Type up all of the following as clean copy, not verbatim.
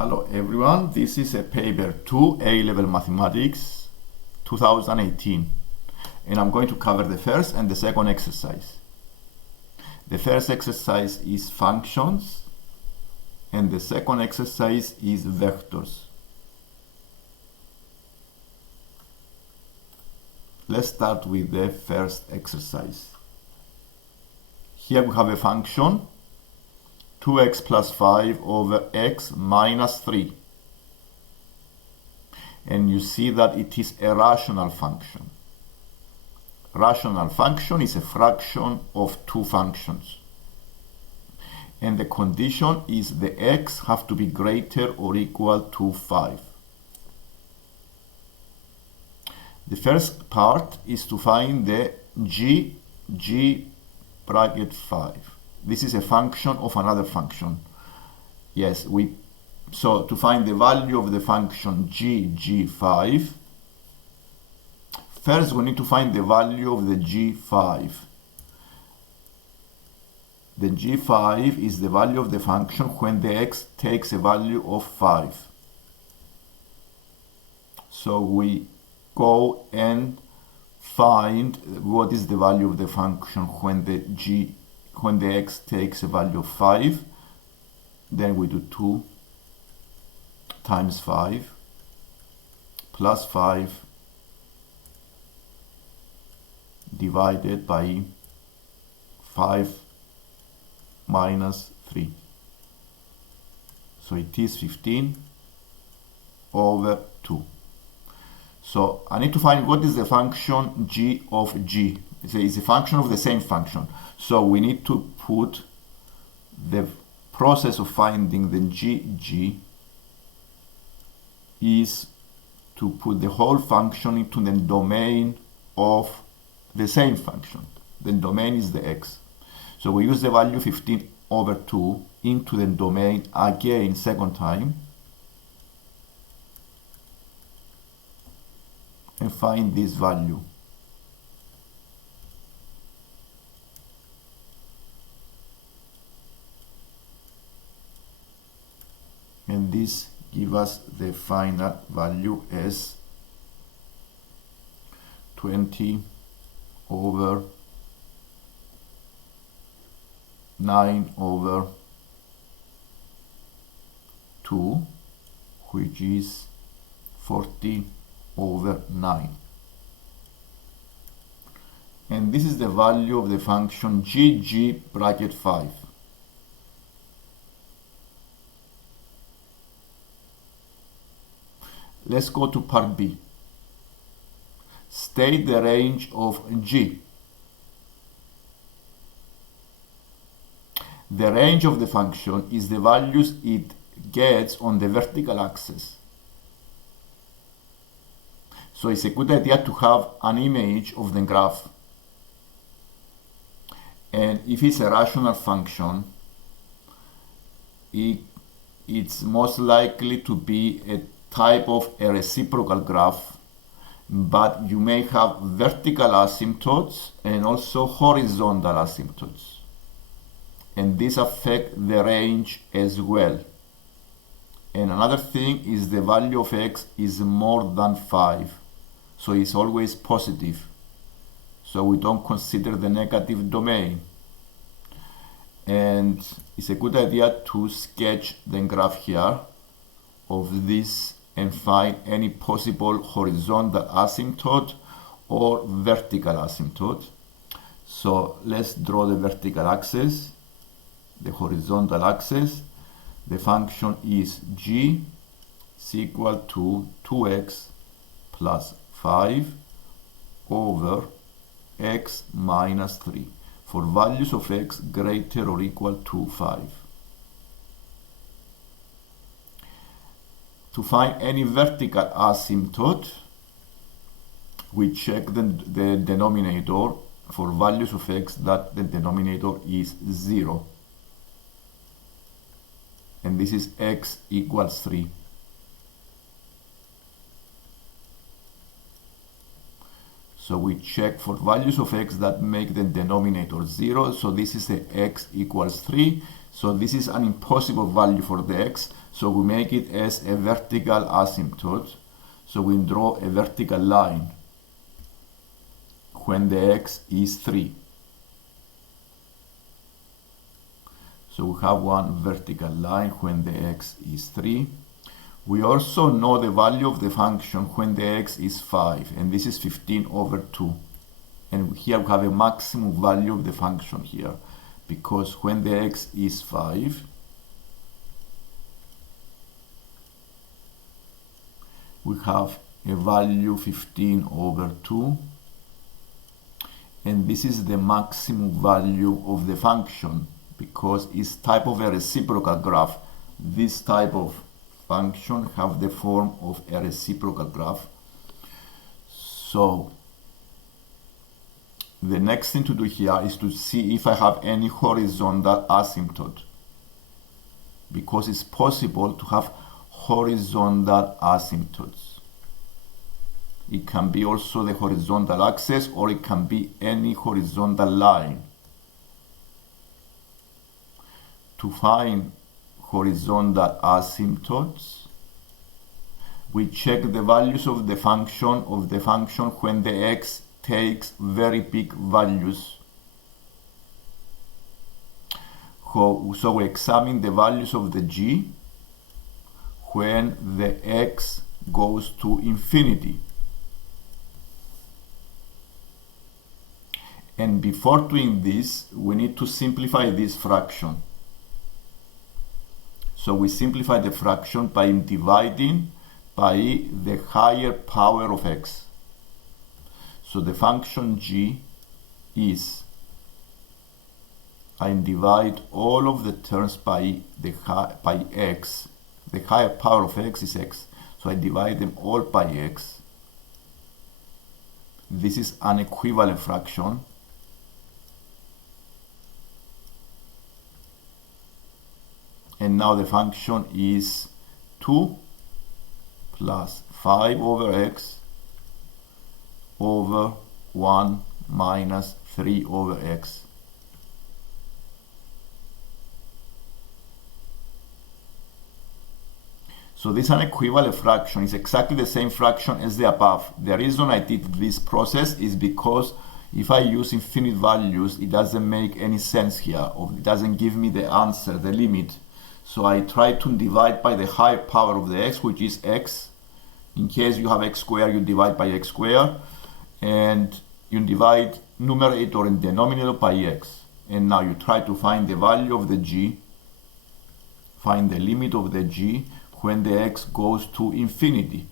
Hello everyone, this is a paper 2 A-level mathematics 2018 and I'm going to cover the first and the second exercise. The first exercise is functions and the second exercise is vectors. Let's start with the first exercise. Here we have a function 2x plus 5 over x minus 3. And you see that it is a rational function. Rational function is a fraction of two functions. And the condition is the x have to be greater or equal to 5. The first part is to find the g bracket 5. This is a function of another function. Yes, so to find the value of the function g5, first we need to find the value of the g5. The g5 is the value of the function when the x takes a value of 5. So we go and find what is the value of the function when the x takes a value of 5. Then we do 2 times 5 plus 5 divided by 5 minus 3. So it is 15 over 2. So I need to find what is the function g of g. It's a function of the same function. So we need to put the process of finding the g is to put the whole function into the domain of the same function. The domain is the x. So we use the value 15 over 2 into the domain again second time and find this value. And this gives us the final value as 20 over 9 over 2, which is 40 over 9. And this is the value of the function g bracket 5. Let's go to part B. State the range of g. The range of the function is the values it gets on the vertical axis. So it's a good idea to have an image of the graph. And if it's a rational function, it's most likely to be a type of a reciprocal graph, but you may have vertical asymptotes and also horizontal asymptotes. And this affects the range as well. And another thing is the value of x is more than 5. So it's always positive. So we don't consider the negative domain. And it's a good idea to sketch the graph here of this and find any possible horizontal asymptote or vertical asymptote. So let's draw the vertical axis, the horizontal axis. The function is g is equal to 2x plus 5 over x minus 3 for values of x greater or equal to 5. To find any vertical asymptote, we check the denominator for values of x that the denominator is 0. And this is x equals 3. So we check for values of x that make the denominator 0. So this is the x equals 3. So this is an impossible value for the x. So we make it as a vertical asymptote. So we draw a vertical line when the x is 3. So we have one vertical line when the x is 3. We also know the value of the function when the x is 5, and this is 15 over 2. And here we have a maximum value of the function here, because when the x is 5, we have a value 15 over 2, and this is the maximum value of the function because it's type of a reciprocal graph. This type of function have the form of a reciprocal graph. So the next thing to do here is to see if I have any horizontal asymptote, because it's possible to have horizontal asymptotes. It can be also the horizontal axis, or it can be any horizontal line. To find horizontal asymptotes, we check the values of the function when the x takes very big values. So we examine the values of the g when the x goes to infinity. And before doing this, we need to simplify this fraction. So we simplify the fraction by dividing by the higher power of x. So the function g is, I divide all of the terms by x. The higher power of x is x. So I divide them all by x. This is an equivalent fraction. And now the function is 2 plus 5 over x over 1 minus 3 over x. So this is an equivalent fraction. It's exactly the same fraction as the above. The reason I did this process is because if I use infinite values, it doesn't make any sense here, or it doesn't give me the answer, the limit. So I try to divide by the higher power of the x, which is x. In case you have x squared, you divide by x squared, and you divide numerator and denominator by x. And now you try to find the value of the g, find the limit of the g when the x goes to infinity.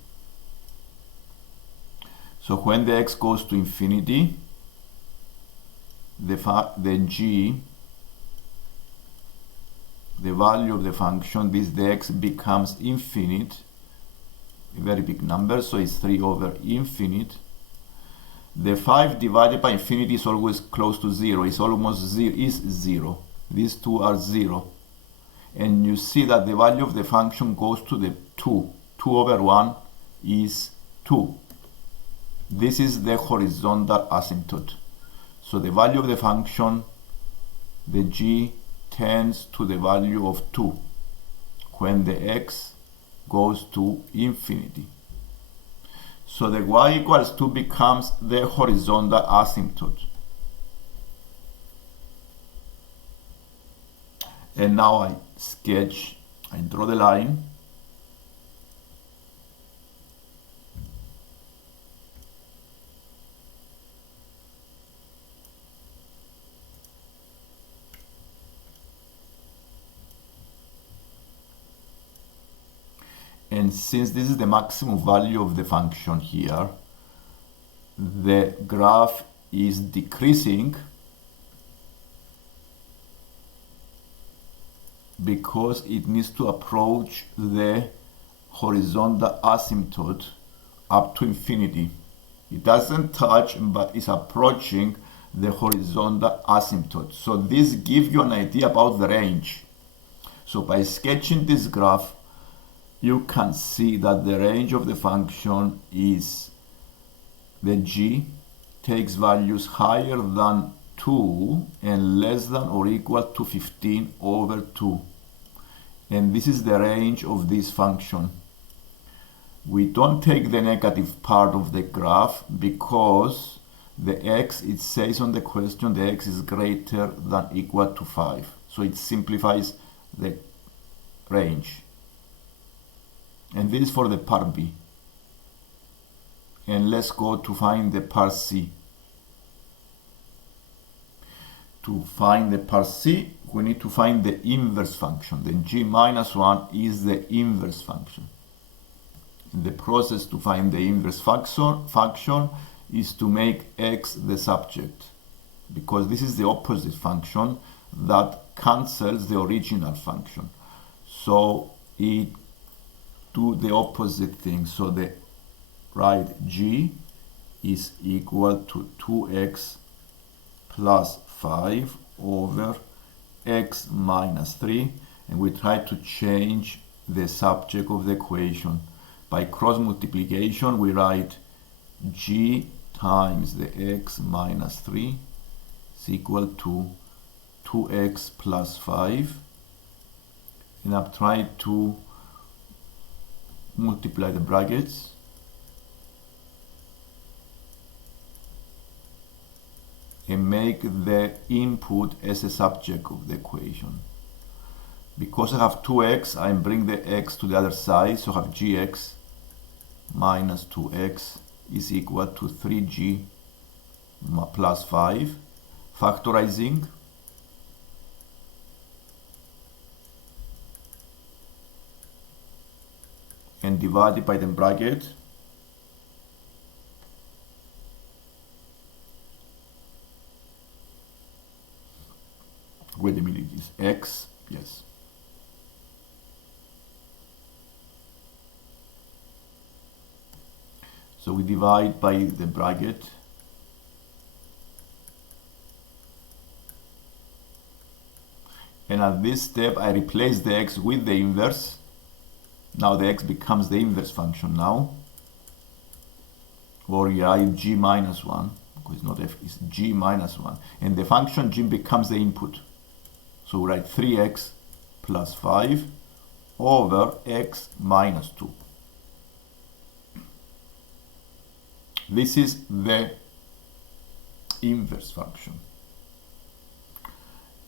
So when the x goes to infinity, the g, the value of the function, the x becomes infinite, a very big number, so it's 3 over infinite. The 5 divided by infinity is always close to 0, it's almost 0, is 0. These two are 0. And you see that the value of the function goes to the 2. 2 over 1 is 2. This is the horizontal asymptote. So the value of the function, the g, tends to the value of 2 when the x goes to infinity. So the y equals 2 becomes the horizontal asymptote. And now I draw the line. And since this is the maximum value of the function here, the graph is decreasing because it needs to approach the horizontal asymptote up to infinity. It doesn't touch, but it's approaching the horizontal asymptote. So this gives you an idea about the range. So by sketching this graph, you can see that the range of the function is the g takes values higher than 2 and less than or equal to 15 over 2. and this is the range of this function. We don't take the negative part of the graph because the x, it says on the question, the x is greater than equal to 5. So it simplifies the range. And this is for the part B. And let's go to find the part C. To find the part C, we need to find the inverse function. Then g minus 1 is the inverse function. In the process to find the inverse function is to make x the subject, because this is the opposite function that cancels the original function. So it do the opposite thing. So the right g is equal to 2x plus 5 over x minus 3, and we try to change the subject of the equation. By cross multiplication, we write g times the x minus 3 is equal to 2x plus 5, and I've tried to multiply the brackets, and make the input as a subject of the equation. Because I have 2x, I bring the x to the other side, so I have gx minus 2x is equal to 3g plus 5. Factorizing, and divided by the bracket. Wait a minute, is x, yes. So we divide by the bracket, and at this step I replace the x with the inverse. Now the x becomes the inverse function now, or you write g minus 1, because it's not f, it's g minus 1, and the function g becomes the input. So we write 3x plus 5 over x minus 2. This is the inverse function.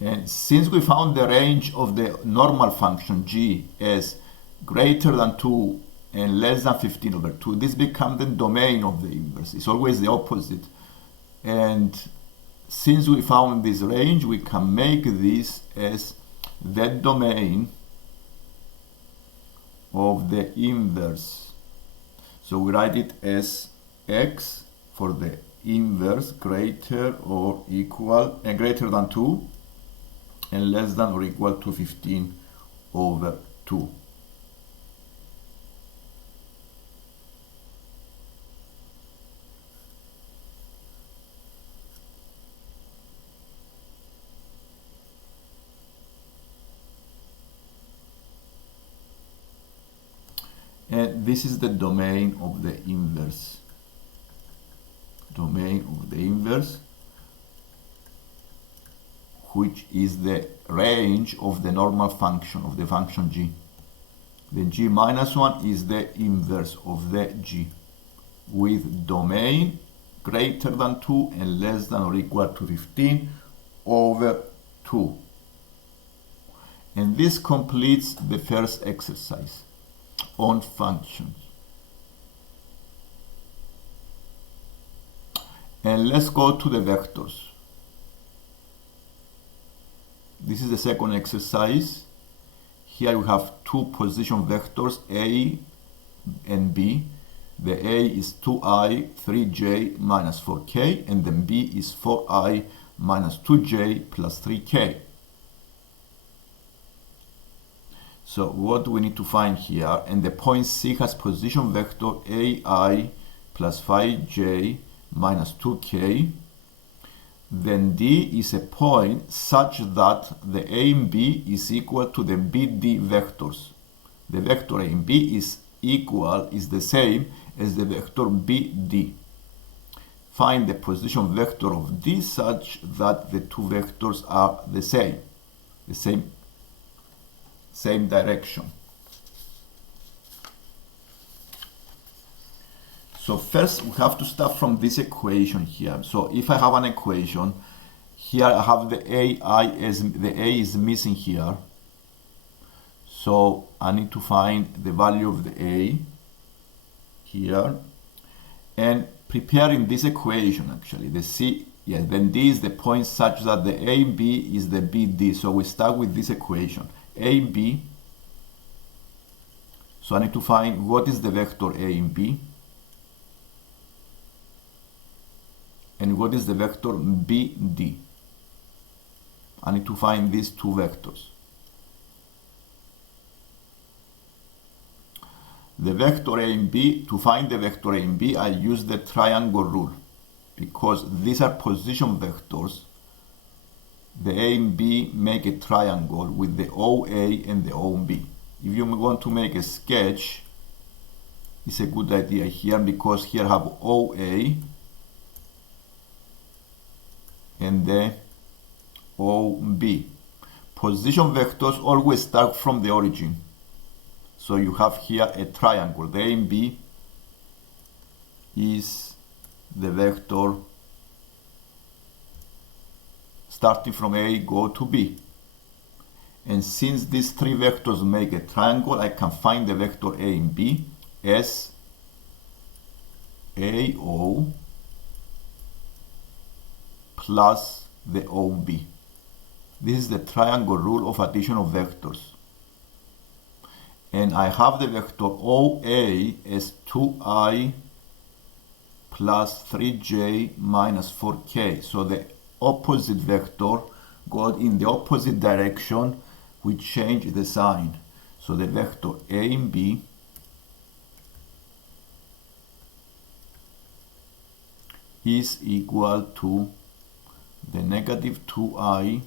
And since we found the range of the normal function g as greater than 2 and less than 15 over 2, this becomes the domain of the inverse. It's always the opposite. And since we found this range, we can make this as the domain of the inverse. So we write it as x for the inverse greater or equal and greater than 2 and less than or equal to 15 over 2. And this is the domain of the inverse. Domain of the inverse, which is the range of the normal function of the function g. Then g minus 1 is the inverse of the g, with domain greater than 2 and less than or equal to 15 over 2. And this completes the first exercise on functions. And let's go to the vectors. This is the second exercise. Here we have two position vectors, A and B. The A is 2i, 3j minus 4k, and then B is 4i minus 2j plus 3k. So what do we need to find here? And the point C has position vector AI plus 5j minus 2k. Then D is a point such that the A and B is equal to the BD vectors. The vector A and B is the same as the vector BD. Find the position vector of D such that the two vectors are the same same direction. So first we have to start from this equation here. So if I have an equation, here I have the AI as the A is missing here. So I need to find the value of the A here. And preparing this equation actually, the C, yeah, then D is the point such that the AB is the BD. So we start with this equation, AB. So I need to find what is the vector A and B. And what is the vector BD? I need to find these two vectors. The vector A and B, to find the vector A and B, I use the triangle rule because these are position vectors. The A and B make a triangle with the OA and the OB. If you want to make a sketch, it's a good idea here because here I have OA and the OB. Position vectors always start from the origin. So you have here a triangle. The A and B is the vector starting from A go to B. And since these three vectors make a triangle, I can find the vector A and B as AO plus the OB. This is the triangle rule of addition of vectors. And I have the vector OA as 2i plus 3j minus 4k. So the opposite vector goes in the opposite direction. We change the sign. So the vector A and B is equal to the negative 2i,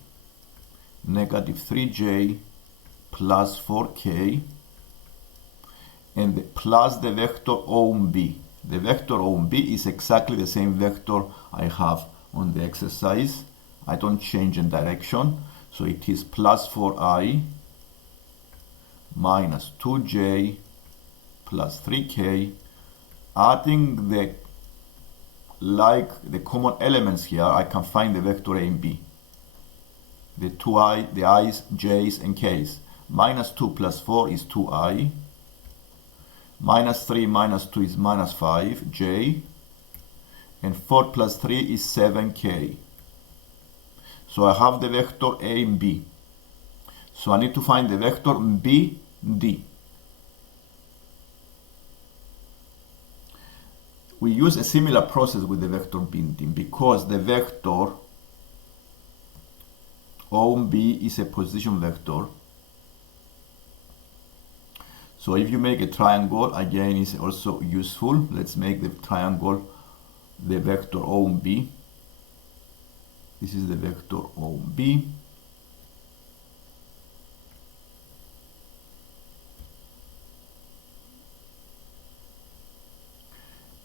negative 3j plus 4k, and plus the vector OB. The vector OB is exactly the same vector I have on the exercise. I don't change in direction. So it is plus 4i minus 2j plus 3k. Adding the common elements here, I can find the vector A and B. The 2i, the i's, j's, and k's. Minus 2 plus 4 is 2i. Minus 3 minus 2 is minus 5j. And 4 plus 3 is 7k. So I have the vector A and B. So I need to find the vector BD. We use a similar process with the vector BD because the vector OB is a position vector. So if you make a triangle, again, is also useful. Let's make the triangle the vector OB. This is the vector OB.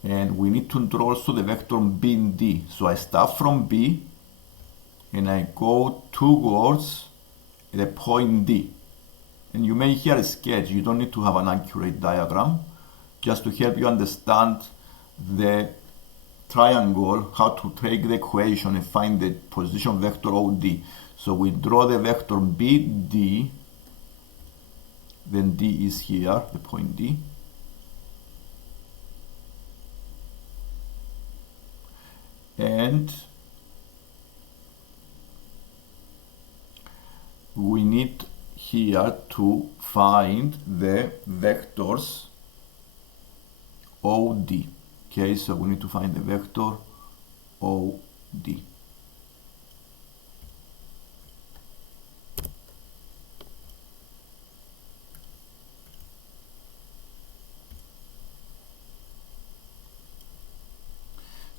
And we need to draw also the vector BD. So I start from B and I go towards the point D. And you may here sketch, you don't need to have an accurate diagram, just to help you understand the triangle, how to take the equation and find the position vector OD. So we draw the vector BD, then D is here, the point D. And we need here to find the vectors OD. Okay, so we need to find the vector OD.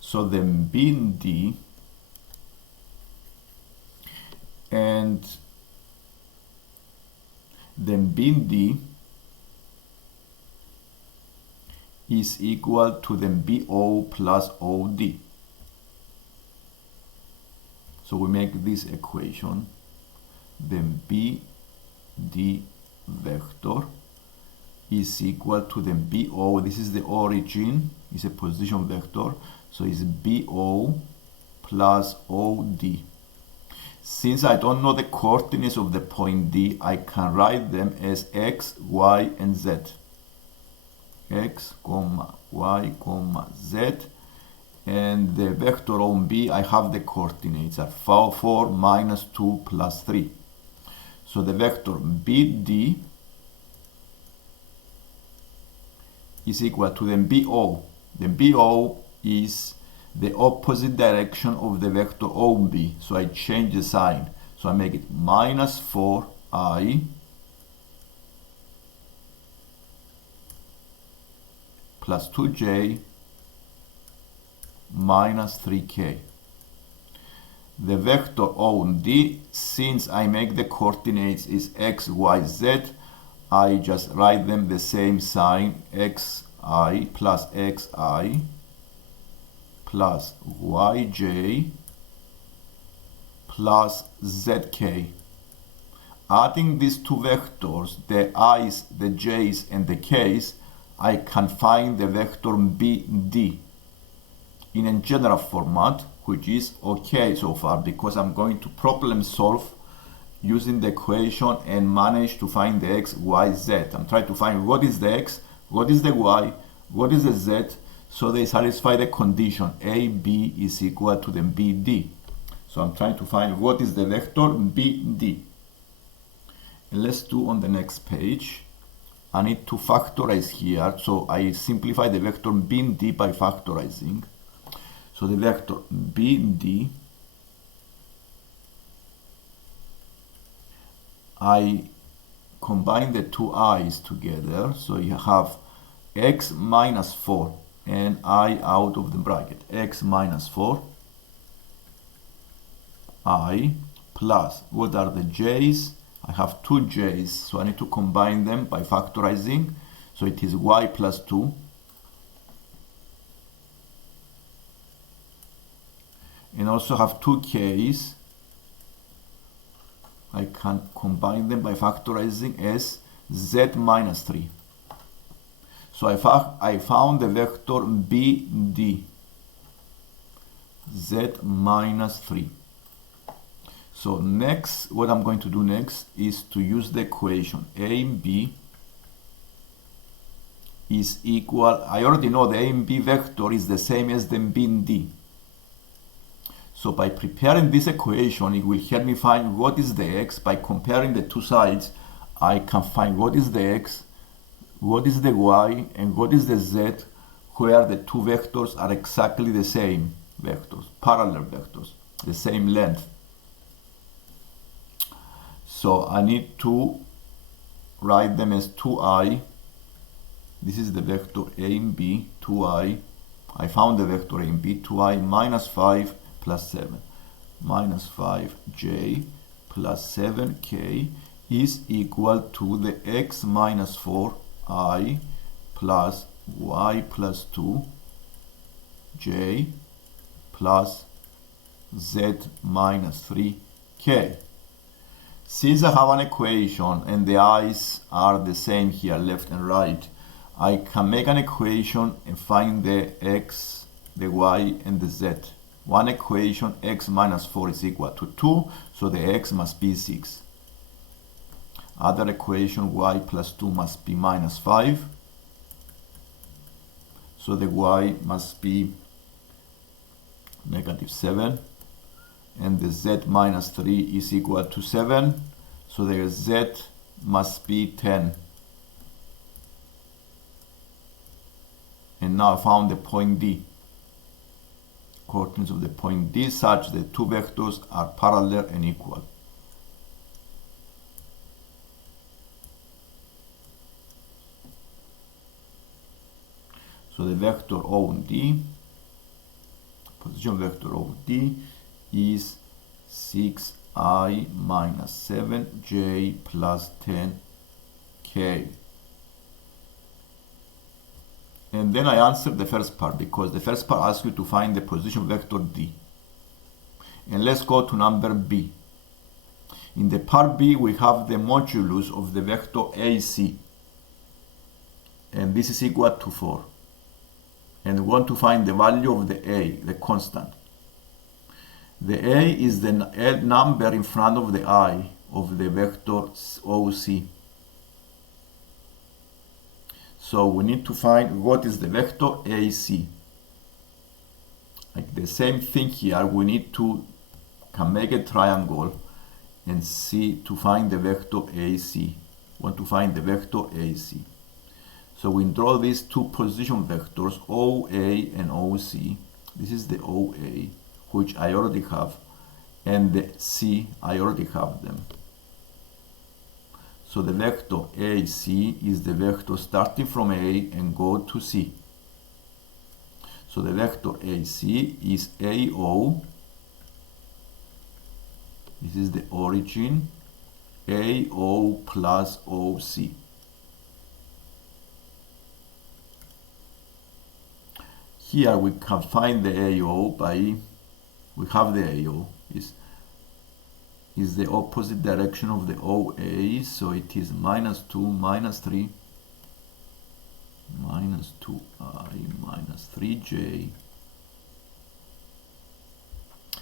So then BD and then BD is equal to the BO plus OD. So we make this equation, then BD vector is equal to the BO. This is the origin, is a position vector, so it's BO plus OD. Since I don't know the coordinates of the point D, I can write them as X, Y, and Z. X, Y, Z. And the vector on B, I have the coordinates are 4 minus 2 plus 3. So the vector BD is equal to the BO. The BO is the opposite direction of the vector OB. So I change the sign. So I make it minus 4I plus 2J minus 3K. The vector OD, since I make the coordinates is X, Y, Z, I just write them the same sign, XI plus XI plus YJ plus ZK. Adding these two vectors, the I's, the J's, and the K's, I can find the vector BD in a general format, which is okay so far because I'm going to problem solve using the equation and manage to find the X, Y, Z. I'm trying to find what is the X, what is the Y, what is the Z, so they satisfy the condition AB is equal to the BD. So I'm trying to find what is the vector BD. And let's do on the next page. I need to factorize here, so I simplify the vector BD by factorizing. So the vector BD, I combine the two i's together, so you have x minus 4 and I out of the bracket, x minus 4 I plus, what are the j's? I have two j's, so I need to combine them by factorizing, so it is y plus 2 and also have two k's. I can combine them by factorizing as z minus 3. So I found the vector BD, z minus 3. So next, what I'm going to do next is to use the equation AB is equal, I already know the A and B vector is the same as the B and D. So by preparing this equation, it will help me find what is the x. By comparing the two sides, I can find what is the x, what is the y, and what is the z, where the two vectors are exactly the same vectors, parallel vectors, the same length. So I need to write them as 2i. This is the vector a and b, 2i. I found the vector a and b, 2i minus 5 plus 7 minus 5j plus 7k is equal to the x minus 4i plus y plus 2j plus z minus 3k. Since I have an equation and the i's are the same here, left and right, I can make an equation and find the x, the y, and the z. One equation, x minus 4 is equal to 2, so the x must be 6. Other equation, y plus 2 must be minus 5, so the y must be negative 7, and the z minus 3 is equal to 7, so the z must be 10. And now I found the point D. Coordinates of the point D such that two vectors are parallel and equal. So the vector OD, position vector OD, is 6i minus 7j plus 10k. And then I answered the first part because the first part asks you to find the position vector D. And let's go to number B. In the part B, we have the modulus of the vector AC, and this is equal to 4. And we want to find the value of the A, the constant. The A is the number in front of the I of the vector OC. So we need to find what is the vector AC. Like the same thing here, we need to can make a triangle and see to find the vector AC. Want to find the vector AC. So we draw these two position vectors, OA and OC. This is the OA, which I already have, and the C, I already have them. So the vector AC is the vector starting from A and go to C. So the vector AC is AO. This is the origin, AO plus OC. Here we can find the AO by, we have the AO, is the opposite direction of the OA, so it is minus 2, minus 3, minus 2i, minus 3j,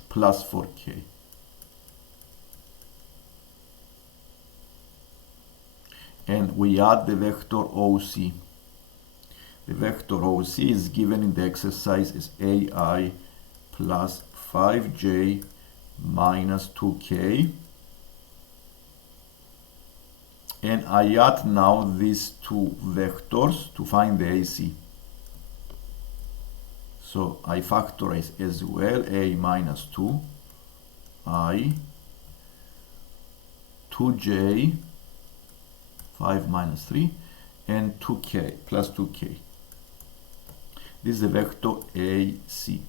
plus 4k. And we add the vector OC. The vector OC is given in the exercise as AI plus 5j minus 2k. And I add now these two vectors to find the AC. So I factorize as well A minus 2, I, 2j, 5 minus 3, and 2k, plus 2k. This is the vector AC.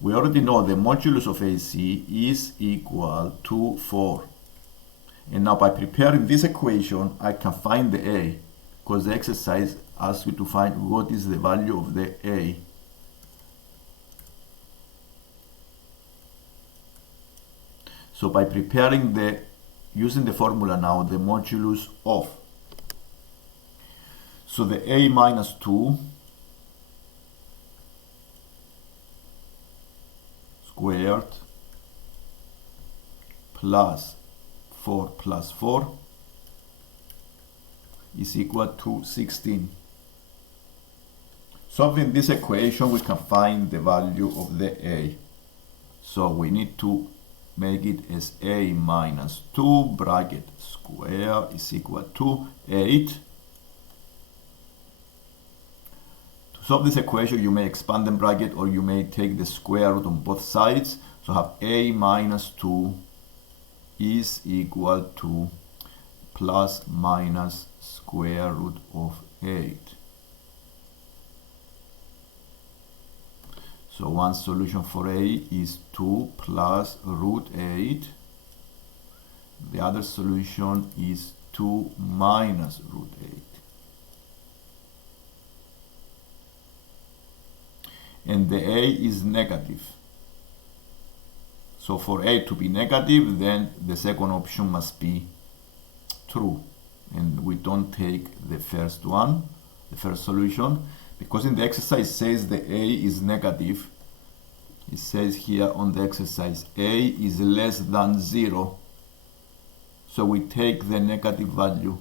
We already know the modulus of AC is equal to 4. And now by preparing this equation, I can find the A, because the exercise asks me to find what is the value of the A. So by preparing using the formula now, the modulus of. So the A minus 2 squared plus 4 plus 4 is equal to 16. Solving this equation, we can find the value of the A. So we need to make it as A minus 2 bracket square is equal to 8. To solve this equation, you may expand the bracket or you may take the square root on both sides. So have A minus 2 is equal to plus minus square root of 8. So one solution for A is 2 plus root 8. The other solution is 2 minus root 8. And the A is negative. So for A to be negative, then the second option must be true. And we don't take the first one, the first solution, because in the exercise it says the A is negative. It says here on the exercise A is less than 0. So we take the negative value.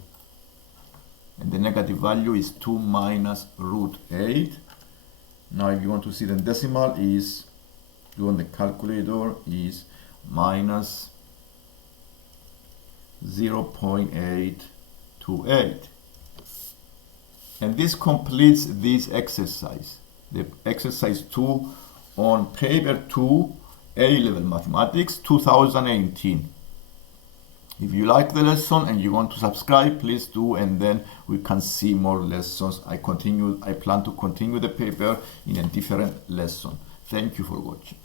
And the negative value is 2 minus root 8. Now if you want to see the decimal is, do on the calculator, is minus 0.828. And this completes this exercise. The exercise 2 on paper 2 A-level mathematics 2018. If you like the lesson and you want to subscribe, please do, and then we can see more lessons. I plan to continue the paper in a different lesson. Thank you for watching.